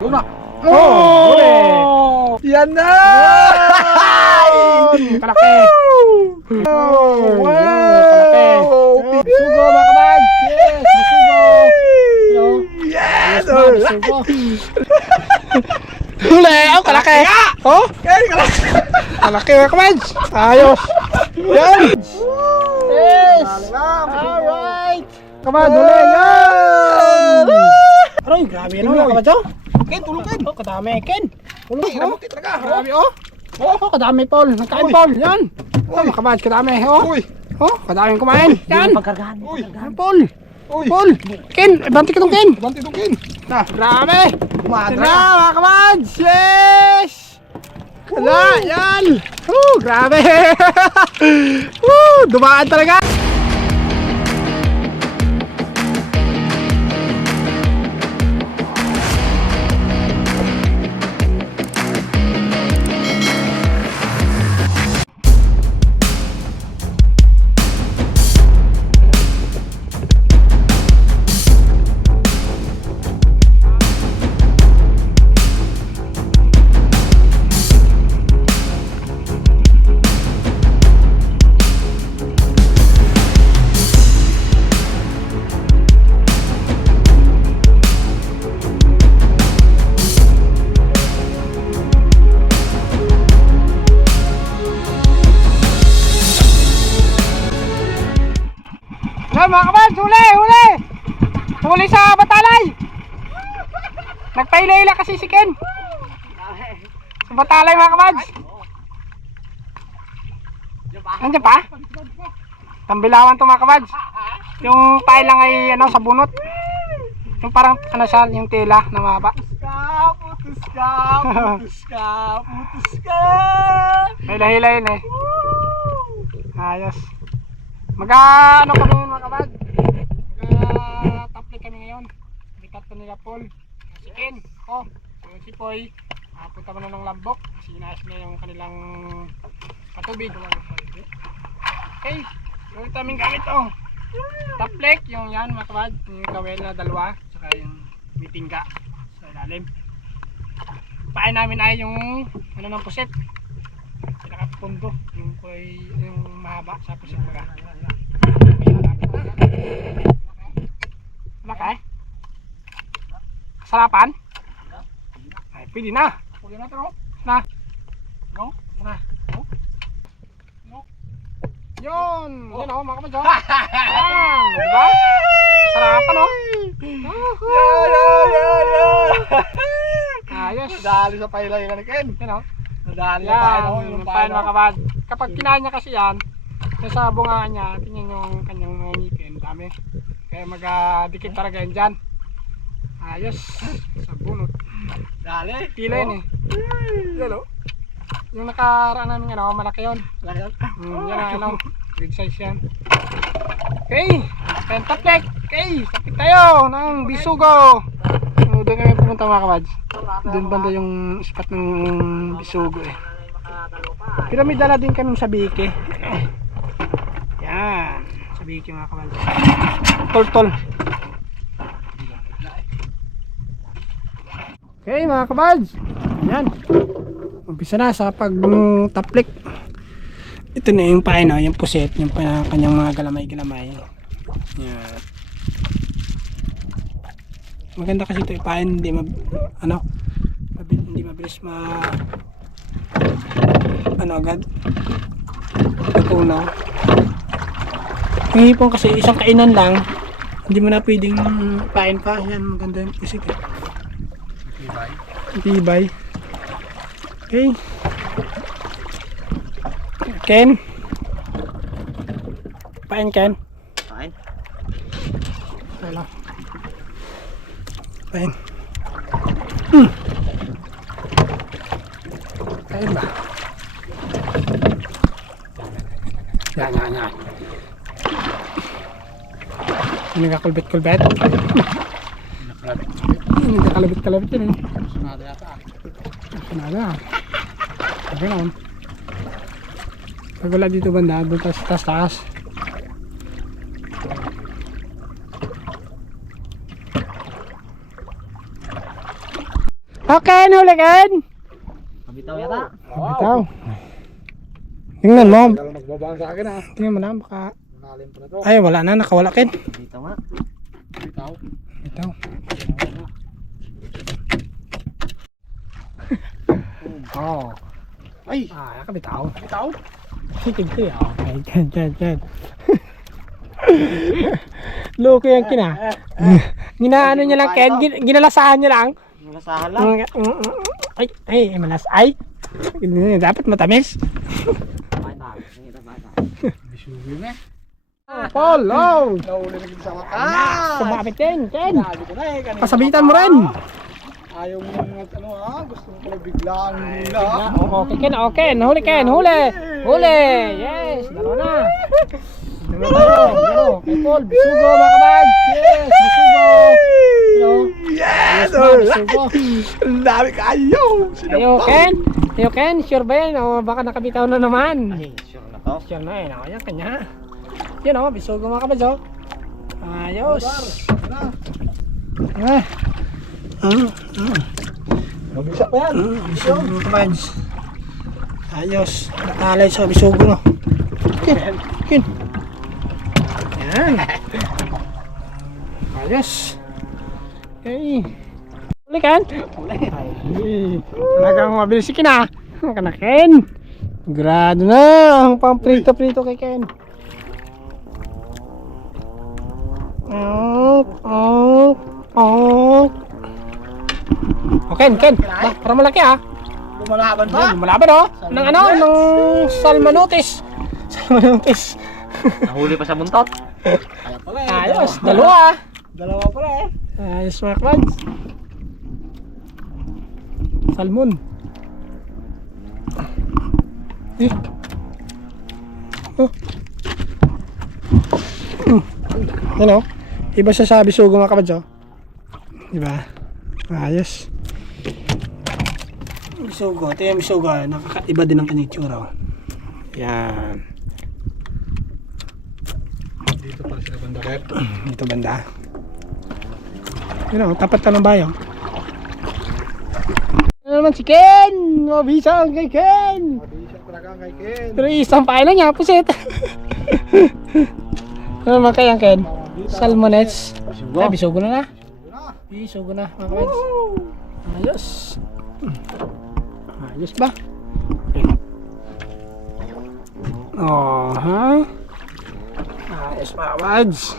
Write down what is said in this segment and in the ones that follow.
Una. Oh! Yan na! Kalaki! Oh! Wow! Bisugo mga kabag! Yes! Hello? Yes! Bisugo! Huli! Oh, kalaki! Oh! Kalaki! Kalaki mga kabag! Ayos! Yan! Yes! Alright! Kabag, huli! Yan! Aroy, grabe no mga kabag oh! Ken, tulong Ken! Oh, kadami, Ken! Ulo, Ay, oh! talaga! Grabe oh! Oh, oh, kadami Paul! Nagkain Uy. Paul! Yan! Oh, Uy. kabag, kadami! Oh! Uy! Oh, kadaming kumain! Yan! Uy! Yan, Paul! Uy! Paul! Ken! Banti ka tong Ken! Banti itong Ken! Na! Grabe! Kumadra Tina, ka! mga kamads! Yes! Wala, yan! Woo, grabe! Woo, dumaan talaga! Huli sa batalay! Nagpaila-ila kasi si Ken! Sa batalay, mga kamads! Nandiyan pa? Tambilawan to mga kamads. Yung tayo lang ay ano, sa bunot. Yung parang ano siya, yung tela na mahaba. Putus ka! Putus ka! Putus ka! May lahila yun eh. Ayos. Mag ano kami mga kabag? Mag tapli kami ngayon. Bikat ko nila Paul. Si Ken. Oh. Yung si Poy. Ah, punta mo na ng lambok. Kasi inaas na yung kanilang patubig. Okay. Yung ito aming gamit oh. Taplek, yung yan mga kabag. Yung kawel na dalawa. Saka yung mitingga sa ilalim. Pain namin ay yung ano ng puset pinakapundo yung koy yung mahaba sa pusit baga Malaki? Sarapan? Ay, pwede na. Pwede na pero. Na. No? Na. No? No? Yun! Yun o, mga kamadyo. Yan! Diba? Sarapan o. Yo! Yo! Yo! Yo! Ayos. Nadali sa paila yun ni Ken! Yun o. Nadali sa paila Yan, oh, yung yung pain mga kabad. Kapag kinain niya kasi yan, yung sa bungaan niya, tingnan yung kanyang ngipin, dami. Kaya mag-dikit talaga yan dyan. Ayos, sa bunot. Dali! Pila yun eh. Yan o. Yung nakaraan namin ano, malaki yun. Hmm, yan ang ano, big size yan. Okay, pentaplek. Okay, tapit tayo ng bisugo. So, doon kami pumunta mga kabads. Doon banda yung spot ng bisugo eh. Pero may dala din kami sa Bike. Yan. Sa Bike mga kabads. Tol-tol. Okay mga kabads. Yan. Umpisa na sa pag-taplik. Ito na yung pain, no? yung puset, yung pa- kanyang mga galamay-galamay. Yan. Maganda kasi ito ipain, hindi mab ano, mabil, hindi mabilis ma ano agad natunaw. Yung hipon kasi isang kainan lang, hindi mo na pwedeng pain pa. Yan, maganda yung pusit. Eh. Tibay. Okay. Ken. Pain Ken. Pain? Wala. Pain. Hmm. Pain ba? Yan, yan, yan. Hindi nakakalabit-kalabit yun eh. Sunada yata ah. Nada. Ganun. Pag wala dito banda, doon taas taas taas. Okay, huli Ken. Kabitaw yata. Bitaw. Tingnan mo. Nagbabang sa akin ah. Tingnan mo na baka Malalim pa na to. ay wala na nakawala Ken. Kabitaw nga. Kabitaw. Bitaw. Oh. Ay! Ah, nakabitaw. Kabitaw? Sige, sige. Okay, Ken, Ken, Ken. Loko yung kina. Ginaano niya lang Ken, gin- ginalasahan niya lang. Malasahan Mm, mm, mm. Ay, ay, malas. Ay. Dapat matamis. Oh. Nauli na sa wakas. Kumapit Ken, Ken. Ko Pasabitan mo rin. Ayaw mo nang ano ah. Gusto mo pala biglaan hula. Okay, Ken, okay. Huli, Ken, huli. Huli. Yes, dalawa na. Dalawa tayo. Dalawa. Kay Paul, bisugo mga kabags. Yes, bisugo. Hello. Yes! Bisugo. Ang dami kayo! Ayo, Ken. Ayo, Ken. Sure ba yan? O baka nakabitaw na naman. Sure na to. Sure na eh. Nakaya kanya. Yun o, bisugo mga kabags o. Ayos. Ah. Ah. Mabisa pa yan. Bisugo mga kabags. Ayos. Natalay sa bisugo no. Kin. Kin. Yan. Ayos. Okay. Uli kan? Ay. Talagang mabilis si Ken ah. Ka na Ken. Grado na ang pamprito-prito kay Ken. Oh, oh, oh. Oh, Ken, Ken. Ba, para malaki ah. Lumalaban pa. Ayun, Malaban oh. Ng ano, ng salmanotis. Salmanotis. Nahuli pa sa buntot. Eh. Ayos, dalawa ah. Dalawa pala eh. Ayos mga kabags. Salmon. Eh. Oh. Yan oh. Iba sa bisugo mga kabags oh. Diba? Ayos. Bisugo. Ito yung bisugo. ah. Nakakaiba din ang kanyang itsura oh. Yan. Dito pala sila banda kaya. Dito banda. Yun o, tapat ka ng bayo. Ano naman si Ken? Mabisa ang kay Ken. Mabisa talaga kay Ken. Pero isang pain lang niya, pusit. ano naman kaya Ken? Salmonets. Ay, bisugo na na. Bisugo na, mga. Ayos. Ayos ba? Oh, ha? Ayos mga kabads.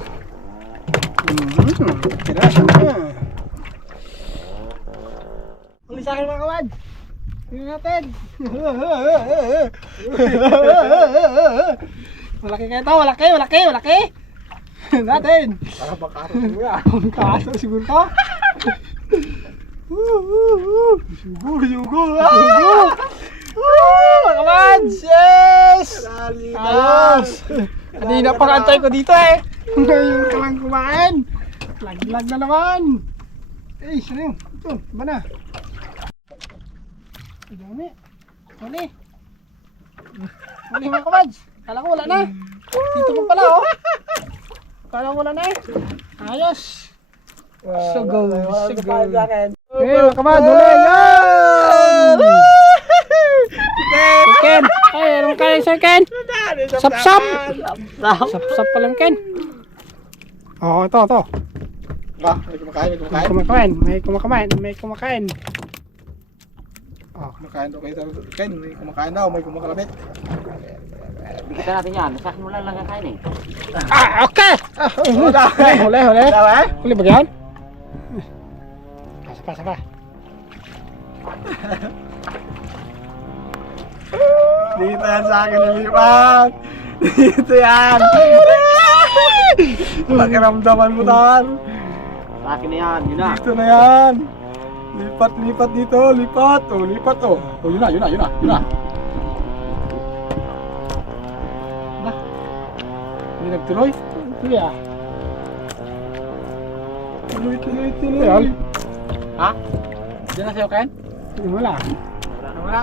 Mm-hmm. Tira siya na. Huli sa akin mga kawad. Tingnan natin. malaki kayo to, malaki, malaki, malaki. natin. Para makarating mo yan. Ang kaso siguro to. Sugo, sugo. Sugo. Mga kawad, yes! Ayos! Kanina pang antay ko dito eh. Ngayon ka lang kumain. Laglag na naman. Eh, sino yun? Ito, ba na? Ang Dami. Huli. Huli mga kabads. Kala ko wala na. Dito pa pala oh. Kala ko wala na eh. Ayos. Sugo, sugo. Eh, mga kabads, huli. Yan! Ken! Ay, anong kaya sa'yo, Ken? Sap-sap! Sap-sap pa lang, Ken. Oo, ito, ito. Ba, may kumakain, may May kumakain. kumakain, may kumakain, may kumakain. Oh, Kumakain daw kayo Ken. May kumakain daw, may kumakalabit. Bigyan natin yan. Sa akin mo lang lang kakain eh. Ah, okay! Ah, huli, huli, huli. Eh? Huli ba yan? Sapa, sapa. Dito yan sa akin lilipat. Dito yan. Pakiramdaman mo tan. Sa akin na yan. Yun na. Dito na yan. Lipat, lipat dito, lipat. Oh, lipat oh. Oh, yun na, yun na, yun na, yun na. Hindi nagtuloy? Tuloy ah. Tuloy, tuloy, Ayan. tuloy. Ha? Diyan na sa'yo, Ken? Wala. Wala, wala.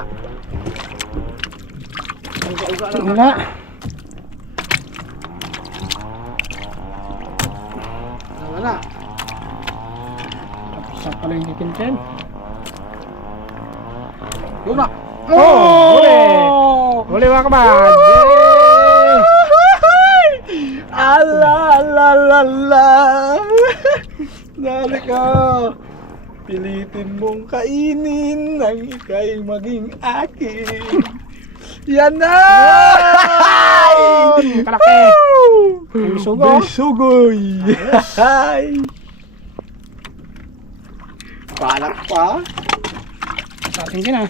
Wala. Wala. Sap pala yung kikintin. Yun na. Oh! Huli! Huli mga! Yay! Ala, ala, ala, ala. Dali ka. Pilitin mong kainin nang ikay maging akin. Yan na! Kalaki! Sugo. Sugoy! Ay! Palak pa. Sa atin din ah.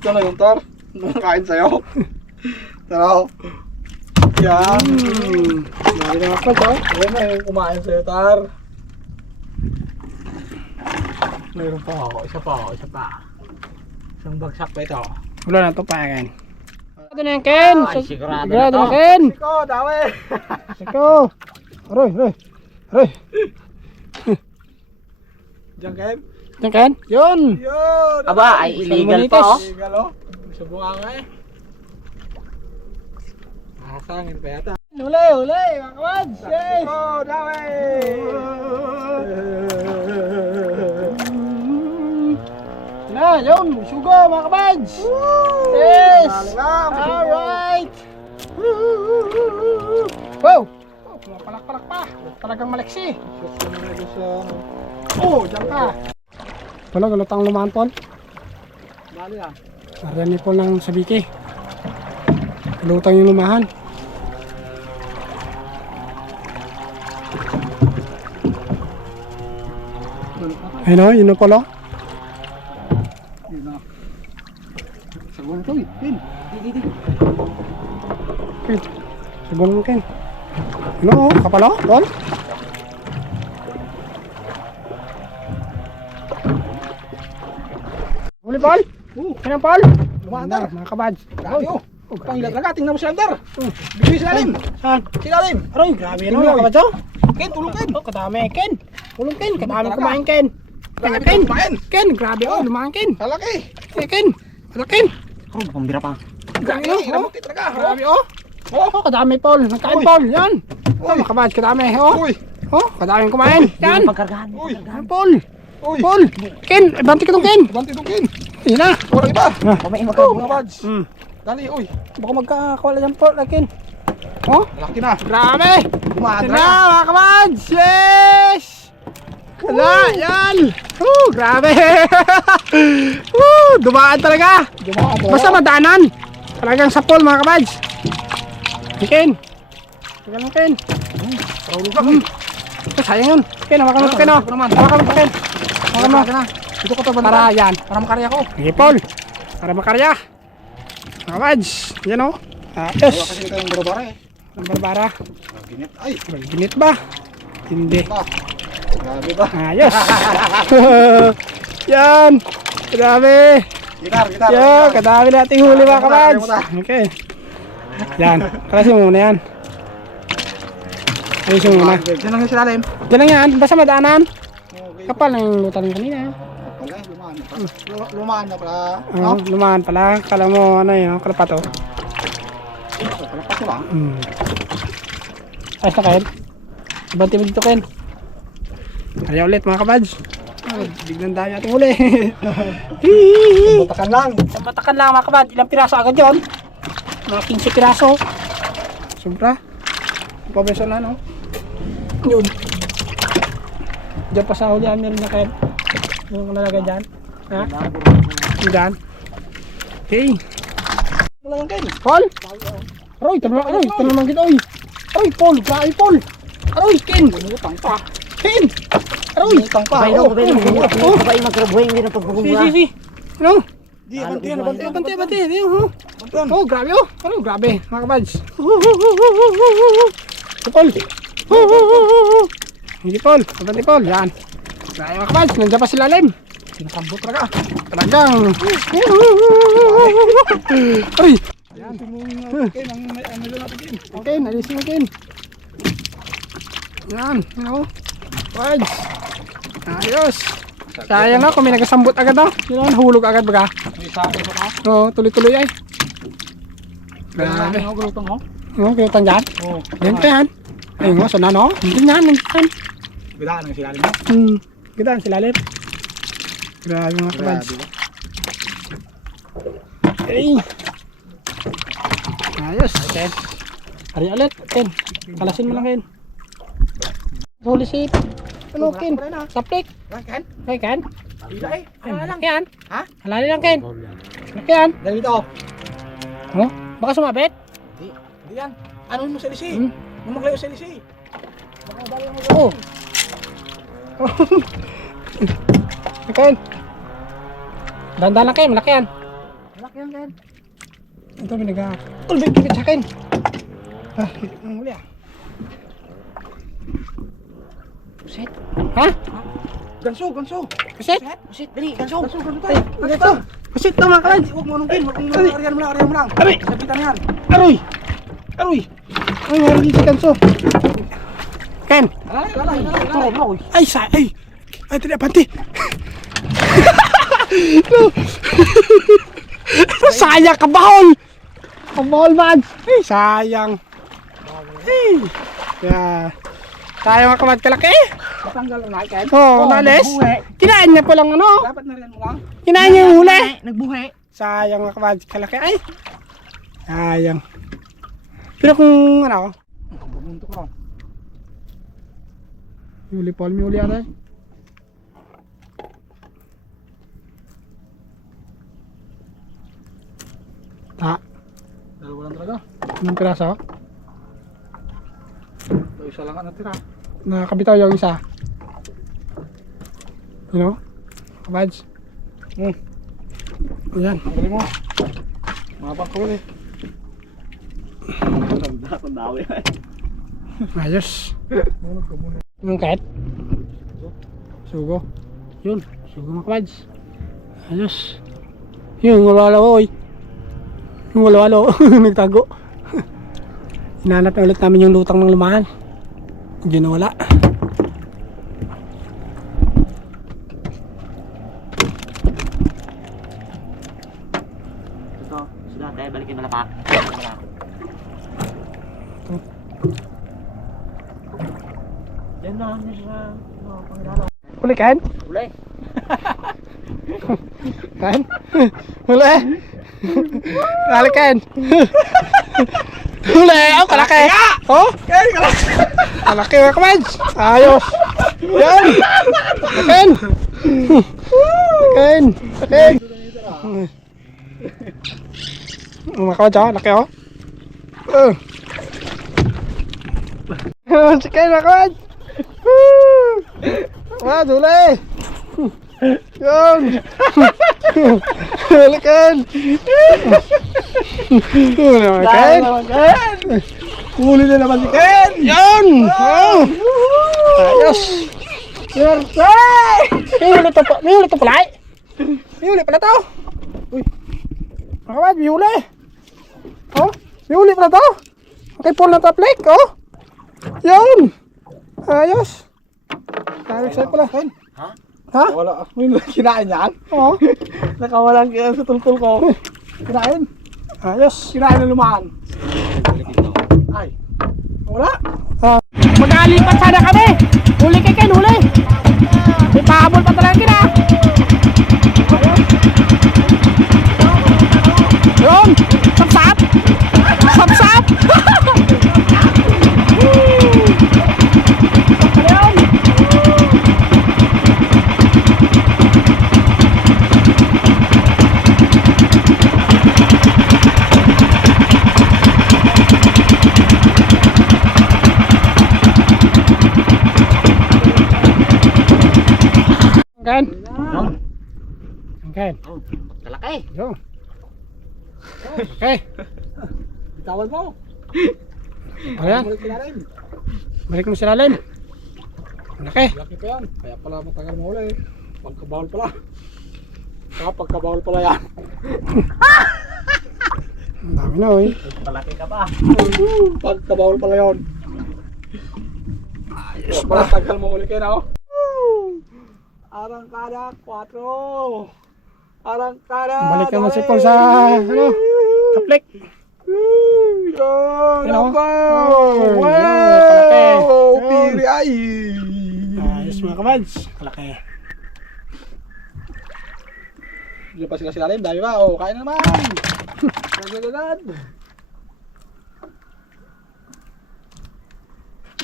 Ito na yung tar. Nakain sa'yo. Tara. Yan. Hmm. Dali na ako to. Ayan na yung kumain sa'yo, tar. Mayroon pa ako. Isa pa ako. Isa pa. Isang bagsak pa ito. Wala na to pa Ken. Ito na yan Ken. Ay, sigurado na Sigurado to. na Ken. Iko, dawe. Siko. Aroy, aroy. Aroy. Diyan, Ken. Yan Ken. Yun. Yun. Aba, ay illegal pa oh. Illegal, oh. Sa bunganga eh. Nakasangin pa yata. Huli, huli. Mga kawads. Yes. Iko, dawe. Na, yun. Sugo mga kawads. Yes. Alright. Wow. Oh, pumapalak-palak pa. Talagang maliksi. Oh, dyan ka. Pala, galutang lumaan Paul. Dali ah. Ariyan ni Paul ng sabiki. Galutang yung lumahan. Ayun o, yun o Paul o. Yun na. Saguan ito eh. Pin. Ken. Mo Ken. Ano o, kapal o, Paul? Huli Paul? Oo. Kaya Paul? Lumaandar. Mga kabads. Grabe oh. Oh, Pangilat talaga. Tingnan mo si Andar. Bigay silalim. Saan? Silalim. Aroy, grabe ano mga kabads o. Ken, tulong Ken. Oh, kadami Ken. Tulong Ken, kadami kumain Ken. Grabe Ken. kumain. Ken, grabe oh, lumahan Ken. Talaki. Ken. Ken? Oh, pambira pa. Grabe oh. Grabe oh. Oh. Oh, kadami Paul. Nagkain Uy. Paul. Yan. Oh, Uy. mga kabads, kadami. Oh. Uy. Oh, kadaming kumain. Yan. Yan. Pagkargahan. Uy. Yan, Paul. Uy. Paul. Ken, eh, banti ka tong Ken. Banti itong Ken. Yan na. Orang iba. Kumain mo Oh, mga. Hmm. Dali, uy. Baka magkakawala yan Paul, eh, Ken. Oh, Laki na. grabe. Kumain Yan na. mga kabads. Yes. Wala, yan. Oh, grabe. Woo, dumaan talaga. Dumaan. Basta madaanan. Talagang sa pool mga kabads. Ken. Tagal mo Ken. Parulog ka. Hmm. Eh, sayang yun. Ken, hawakan mo ito Ken. oh. Ito naman. Hawakan mo ito Ken. Hawakan mo. Dito ko to banda. Para yan. Para makarya ko. Sige Paul. Para makarya. Mga kabads. Yan o. Wala Ayos. kasi ito yung barabara eh. Ang barbara. Ginit. Ay. Ginit ba? Hindi. Grabe ba? Ayos. yan. Grabe. Gitar, gitar. Yo, kadami nating huli mga kabads. Okay. Yan. Kasi muna yan. Ayusin mo muna. Diyan lang yung silalim. Diyan lang yan. Basta madaanan. Kapal ng lutan ng kanina. Wala, lumaan na pala. Lu- Lumaan na pala. Oh, No? lumaan pala. Kala mo ano yun, kalapato. Palapas ko lang. Hmm. Ayos na Ken. Banti mo dito Ken. Kaya ulit mga kabads. Oh, biglang dami natin huli. Hihihi. Butakan lang. Sa batakan lang mga kabad, ilang piraso agad yun? Mga 15 piraso. Sobra. Pabeso na no? Yun. Diyan pa sa huli meron na kayo. Yung nalagay dyan. Ha? Yung dyan. Okay. Wala lang kayo. Paul? Aroy, tanong aroy, tanong lang gito, oy. Aroy, Paul, grabe, Paul. Aroy, Ken. Umutang pa. Ken. Aroy. Umutang pa. Kabay daw, Oh. kabay daw. Oh. Kabay magkarobuhay, hindi na Si, pagkukumba. si, si. Ano? Di, banti yan, banti bante, bante. Di, oh. Grabe oh. Ano, grabe. Mga kabads. Paul. Hindi Paul. Abante Paul. Yan. Grabe mga kabads. Nandiyan pa sila lim. Sinakambot talaga. Talagang. Uy. Yan. Okay, ang ano natin. Okay, nalisin natin. Yan. Ano? Kabads. Ayos. Sayang kung may nagasambot agad oh. Yun, hulog agad baga. Oo, tuloy-tuloy ay. Grabe. Ano, gulutang mo? Oo, kinutan dyan. Oo. Pa yan. Ayun nga, sana no? Hindi yan, hindi yan. Bidaan ang silalim mo. Hmm, kita ang silalim. Grabe mga kabads. Ay. Ayos. Ken. Hari ulit. Ken. Kalasin mo lang Ken. Huli si ano Ken? Saplik. Ken? Ay Ken. Ay, yan. Ha? Halali lang Ken. Malaki yan. Ganito. Oh, baka sumabit. Hindi yan. Ano mo sa lisi? Hmm. Ano maglayo sa lisi? Baka dali mo Oh. Ken. Dandan lang Ken. Malaki yan. Malaki yan, Ken. Ito binaga. Ulbig bigit sa akin. Ah, ang huli ah. Pusit. Ha? Ganso, ganso. Pusit? Pusit, dali, ganso. Ganso, ganso tayo. Pusit to mga kads. Huwag mo anong Ken. Huwag mo anong Ariyan mo lang, ariyan mo lang. Aray! Sabitan yan. Aroy! Aroy! Ay, meron dito kanso. Ken! Lalay, lalay. Ano, uy. Ay, sa... Ay! Ay, tali, panti! no! sayang, kabahol! Kabahol, man! Ay, sayang. Ay! Yeah. Sayang mga kamad kalaki. Matanggal na, Ken. Oo, oh, nalis. Kinain niya pa lang ano. Dapat na rin mo lang. Kinain niya yung huli. Nagbuhay. Sayang mga kamad kalaki. Ay! Sayang. Pero kung ano, Bumunto ko. May huli Paul, may huli ata eh. Ta, Dalawa lang talaga. anong piraso? Ito isa lang ang natira. Nakakabitaw yung isa. You know? Kabads. Hmm. Ayan. Ang mo. Mapang ko eh. Ayos. Muna. Yung kahit? Sugo. Yun. Sugo mga kabads. Ayos. Yun, wala-wala oy. Yung wala-wala Nagtago. Hinanap na ulit namin yung lutang ng lumahan. Hindi na wala. Ito, sila tayo balikin na lapak. Yan na, ano siya. Ano, pangirala. Huli kan? Uli. Kan? Huli. Huli kan? Huli. Oh, kalaki. Oh? Kalaki mga kamads. Ayos. Yan. Kan? Kan? Kan? Mga kamads oh. Laki oh. Uh. Si Ken mga kamads. Woo! Ah, duli. Yan. Halikan. Ken. Huli na naman si Ken! Oh. Ayos. Swerte. May huli to, may huli to pala eh. May huli pala to. Uy. Mga kabad, may huli. Oh, may huli pala to. Okay, pull na taplik, oh. Yan. Ayos. Ayos sa'yo pala. Ken! Ha? Wala. May kinain yan. Oo. Nakawalang kaya sa tultul ko. Kinain. Ayos. Kinain na lumahan. Ay. Wala. Magalipat sana kami. Huli kay Ken, huli. May pahabol pa talaga kina. Yun. Sapsap. Sapsap. Yun. Ken. Yun. Ken. Oh, kalaki. Yun. Okay. Bitawan mo. Ayan. Balik kinain. Balik mo sa lalim. Laki. Laki pa yan. Kaya pala matagal mo uli. Pagkabawal pala. Saka pagkabawal pala yan. Ang dami na, oy. Palaki ka pa. Pagkabawal pala yun. Ayos pala tagal mo uli kayo na oh. Arangkada 4. Arangkada. Balik naman si Paul sa, ano, taplik. Yan oh. ako. Yun, Wow. kalaki. Piri ay. Ayos mga kabads. Laki. Diyan pa sila sila rin. Dami ba? Oh, kain na naman. Agad-agad.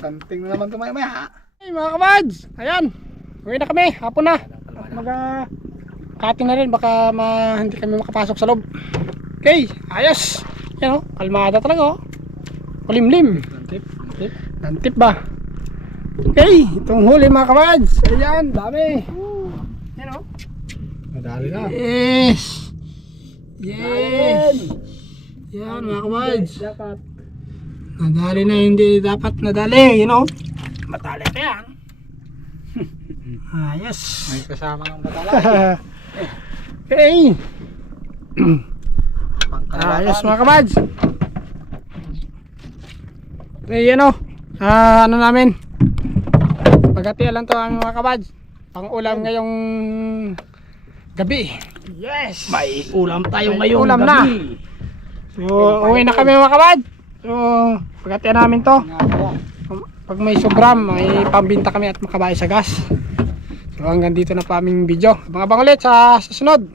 Santing na naman tumaya-maya. Hey mga kabads, ayan. Uwi na kami, hapon na. Mag ah, cutting na rin, baka ma, hindi kami makapasok sa loob. Okay, ayos. Yan o, kalmada talaga o. Kulimlim. Tip, tip. Nantip ba? Okay, itong huli mga kabads. Ayan, dami. Yan o. Madali na. Yes. Yes. Yan mga kabads. Dapat. Nadali na hindi dapat nadali, you know. Matali pa yan. Ayos. May kasama ng batala. Pangkalaban. Ayos mga kabads. Eh, ano, ah, ano namin. Pagkatiya lang to aming mga kabads. Pang ulam ngayong gabi. Yes! May ulam tayo May ngayong ulam na. gabi. So, uwi na kami mga kabads. So, pagkatiya namin to. Pag may sobram, may pambinta kami at makabayad sa gas. So hanggang dito na pa aming video. Abang-abang ulit sa susunod.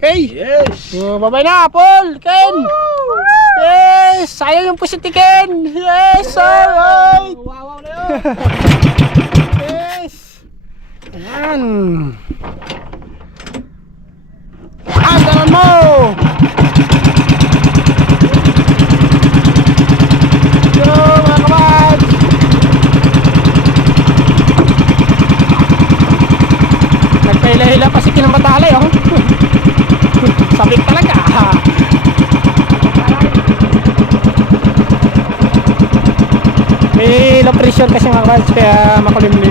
Okay? Yes! So bye-bye na, Paul! Ken! Yes! Sayang yung pusit ni Ken! Yes! Alright! Wawaw na yun. Yes! Ayan! Andalan mo! Yo, mga kabad! Nagpahila-hila pa si Kinang Batalay, oh. Sabik talaga. May low pressure kasi mga kaya makulimlim.